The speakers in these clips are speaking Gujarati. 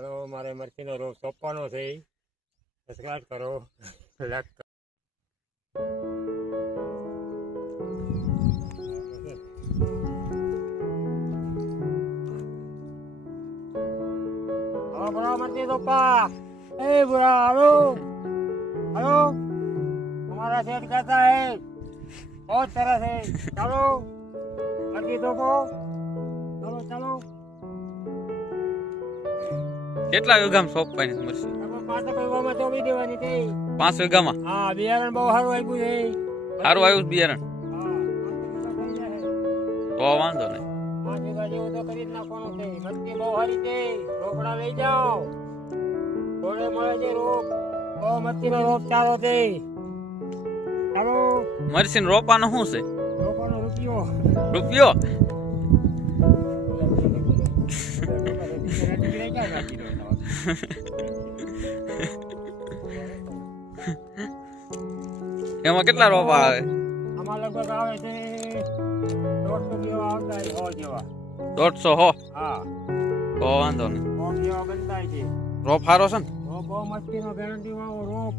હાલો મારે મરચીનો રોપ સોંપવાનો છે. સબસ્ક્રાઇબ કરો, લાઈક કરો. હાલો બરા મરચી રોપા. એ બુરા હાલો હાલો हमारा सेट कहता है बहुत तरह से चलो मर्जी रोपो. चलो चलो કેટલા વીઘામાં સોંપવાની મરસી? 5 વીઘામાં તો બી દેવાની છે. 5 વીઘામાં? હા, બિયારણ બહુ સારું આવ્યું છે. સારું આવ્યું બિયારણ? હા, 5 વીઘા થઈ જાય. તો વાંધો નહીં. 5 વીઘા જેવું તો કરી જ નાખવાનું છે. મરચી બહુ સારી છે. રોકડા લઈ જાઓ. થોડે મળે છે રોપ. બહુ મરચીનો રોપ ચાલો છે. ચાલો મરસી રોપાનો શું છે? રોપવાનો રૂપિયો. રૂપિયો? એમાં કેટલા રોપા આવે? આમાં લગભગ આવે છે 150 જેવા આવતા હોય, 100 જેવા. 150? હા, તો વાંધો નહીં. 100 જેવા બનતા છે. રોપ સારો છે ને? રોપ બહુ મસ્તીનો ગેરંટી વાળો રોપ.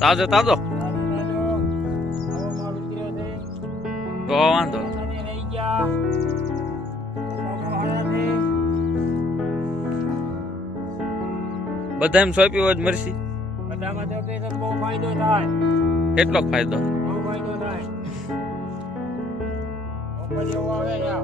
તાજો તાજો? આવો મારું ઉતર્યો છે. તો વાંધો નહીં. અને રહી ગયા. બધા એમ સોંપ્યું હોય જ મરસી? બધામાં તો કે બહુ ફાયદો થાય. કેટલો ફાયદો? બહુ ફાયદો થાય. ઓફર જેવો આવે છે.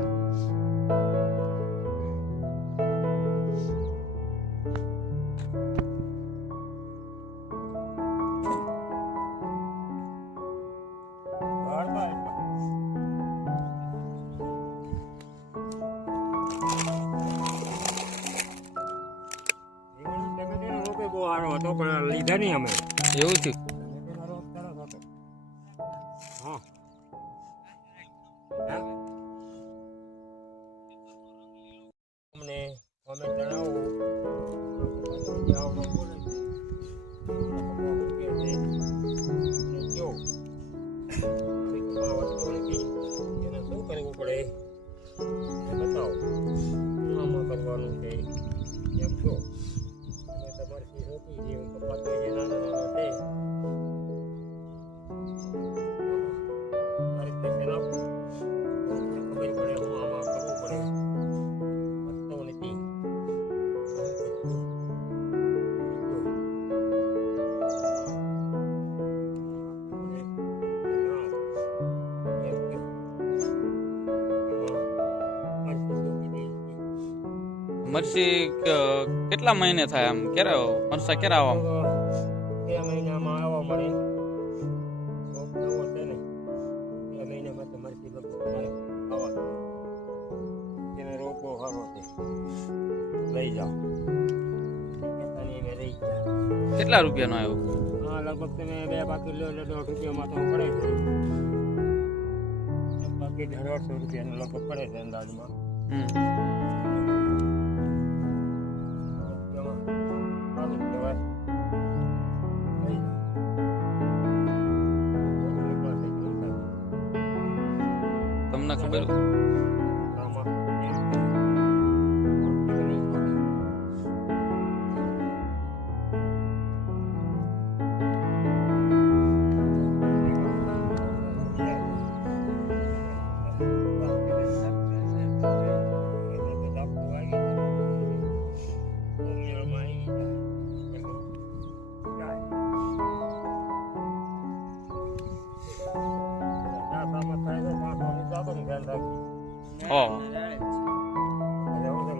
પણ લીધા નહીં અમે. એવું થયું? હા, અમને કોમેન્ટ જણાવો. શું કરવું પડે બતાવો. આમાં કરવાનું છે એમ છો. તમારી રોપી જેવું કપાતો જે નાનો નાનો છે. ખબર પડે હું આમાં કરવું પડે. વધતો નથી. મરસી કેટલા મહિને થાય? આમ ક્યારે મરસા ક્યારે આવવા? 2 મહિનામાં આવવા મળે. રોપ નવો છે ને, 2 મહિનામાં તો મરચી લગભગ આવવા. તેને રોપ બહુ સારો છે. લઈ જાઓ. લઈ જાઓ. કેટલા રૂપિયાનો આવ્યો? હા, લગભગ તમે 2 પાકીટ લો એટલે 1.5 રૂપિયામાં તો પડે છે. 1 પાકીટ 150 રૂપિયાનું લગભગ પડે છે અંદાજમાં. તમને ખબર?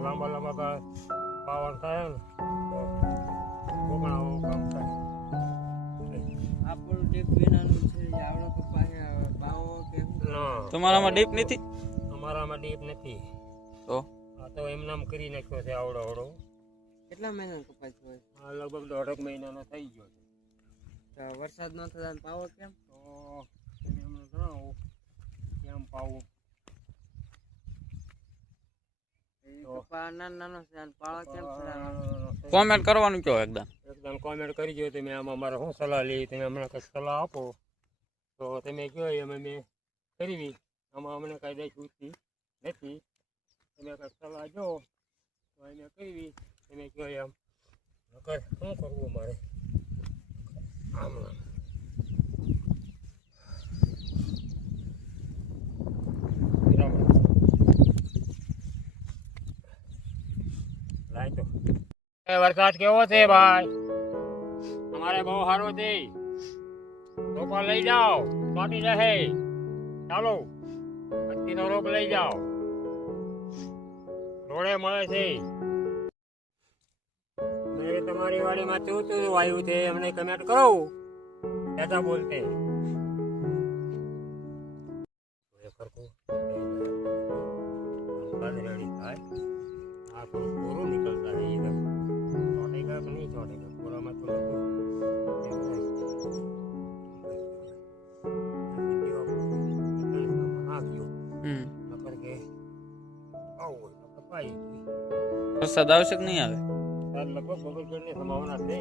લાંબા લાંબા પાવન થાય ને તો કોકણાઓ કામ થાય. આપણું ડીપ વિનાનું છે આવડો કપાસ ભાવો કે તમારામાં ડીપ નથી? અમારામાં ડીપ નથી. તો આ તો એમ નામ કરી નાખ્યો છે આવડો આવડો. કેટલા મહિનાનો કપાસ હોય? આ લગભગ 1.5 મહિનાનો થઈ ગયો છે. તો વરસાદ ન થતા પાવો કેમ? તો તમે અમને જણાવો કેમ પાવું. કોમેન્ટ કરવાનું કયો એકદમ કોમેન્ટ કરી દો તમે. આમાં મારે શું સલાહ લઈ તમે હમણાં કંઈક સલાહ આપો તો તમે કહો એમ અમે કરવી. આમાં અમને કાંઈ દઈ છૂટતી નથી. તમે કાંઈક સલાહ જો તો એને કરવી તમે કહો એમ નકર શું કરવું મારે આમ લાય તો વરસાદ કેવો છે ભાઈ? અમારે બહુ સારો છે. રોપા લઈ જાઓ, ચોટી રહે. ચાલો પત્તીનો રોપ લઈ જાઓ, રોડે મળે છે. મેં તમારી વાડીમાં શું શું વાવ્યું છે અમને કમેન્ટ કરો. કેતા બોલતે રેડી થાય. આ થોડું પૂરું નીકળતા है इधर. छोटेगा कि नहीं छोटेगा पूरा मत तो વરસાદ આવશે કે નહીં આવે? લગભગ બગલની સંભાવના છે.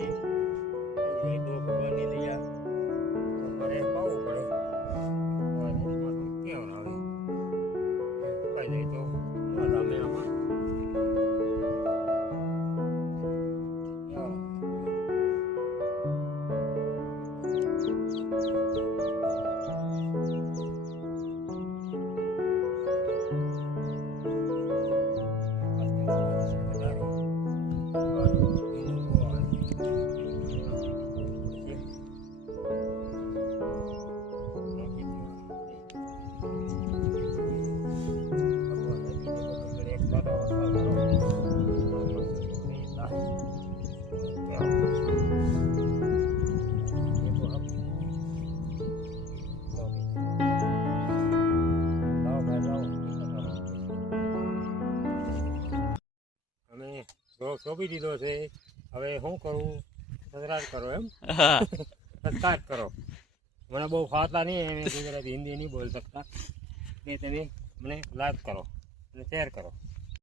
તો ભગવાનની દયા મારે પાવું પડે. કેવું આવે કઈ નહીં તો અમે આમાં સોંપી દીધો છે. હવે શું કરું? સસરાટ કરો એમ સસરાટ કરો. મને બહુ ફાવતા નહીં, ગુજરાતી હિન્દી નહીં બોલી શકતા. ને તમે મને લાઈક કરો અને શેર કરો.